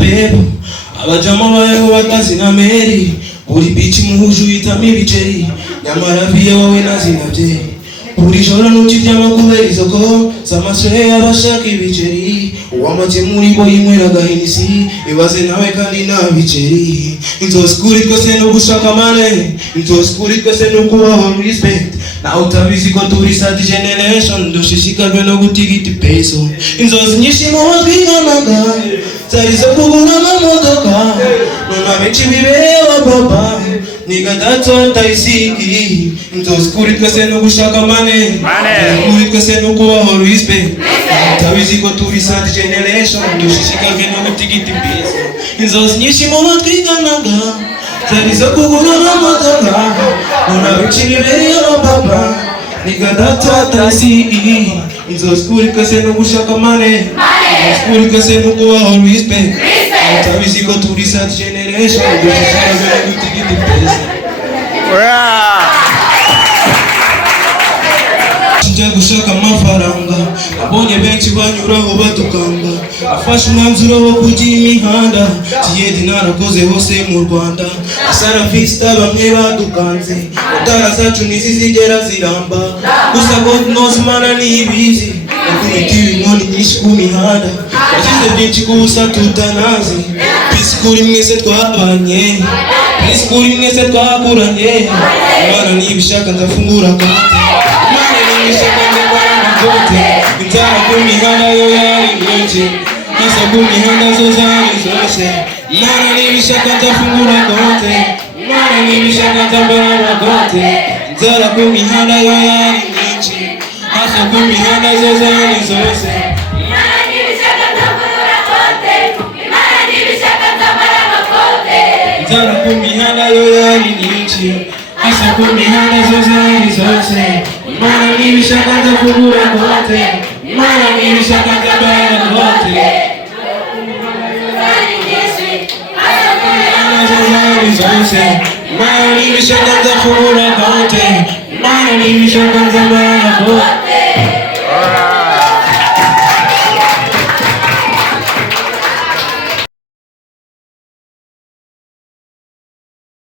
pepo abajama bayo batazina meri uri bichi muhuje uhitamo ibiceri nyamara viye wowe nazinabye uri joro ntukiryama kubera isoko z'amasore y'abashaka ibiceri uwamaze muri bo yinywera agahinisi ibaze nawe kandi nta biceri inzozi kuri twese no gushaka mane inzozi kuri twese no kubaho respect nawe utabizi ko turi sad generation dushishikajwe no gutigita ipeso inzozi nyinshi mu batwiganaga zari zo kugura amamodoka none abenshi bibereye abapapa niga that's what I see inzozi kuri twese no gushaka mane kuri twese no kubaho respect utabizi ko turi sad generation dushishikajwe no gutigita ipeso inzozi nyinshi mu batwiganaga zari zo kugura amamodoka none abenshi bibereye abapapa niga that's what I see inzozi kuri twese no gushaka mane kuri twese no kubaho respect utabizi ko turi sad generation dushishikajwe no gutigita ipeso njya gushaka amafaranga abonye benshi banyuraho batukanga afashe umwanzuro wo kujya imihanda kiyedi narakoze hose mu Rwanda asara vista bamwe badukanze utara zacu ntizigera ziramba gusa God knows mana nibizi yakubitiwe inkoni nyinshi ku mihanda yagize byinshi kubusa tutanazi peace kuri mwese twabanye peace kuri mwese twakuranye Imana nibishaka ndafungura konti Imana nibishaka ndabara amakote inzara ku mihanda yo yari nyinshi hasa ku mihanda zo zari zose Imana nibishaka ndafungura konti Imana nibishaka ndabara amakote inzara ku mihanda yo yari nyinshi hasa ku mihanda zo zari zose Imana nibishaka ndafungura konti Imana nibishaka ndabara amakote inzara ku mihanda yo yari nyinshi hasa ku mihanda zo zari zose Imana nibishaka ndafungura konti Imana nibishaka ndabara amakote Imana nibishaka ndafungura konti Imana nibishaka ndabara amakote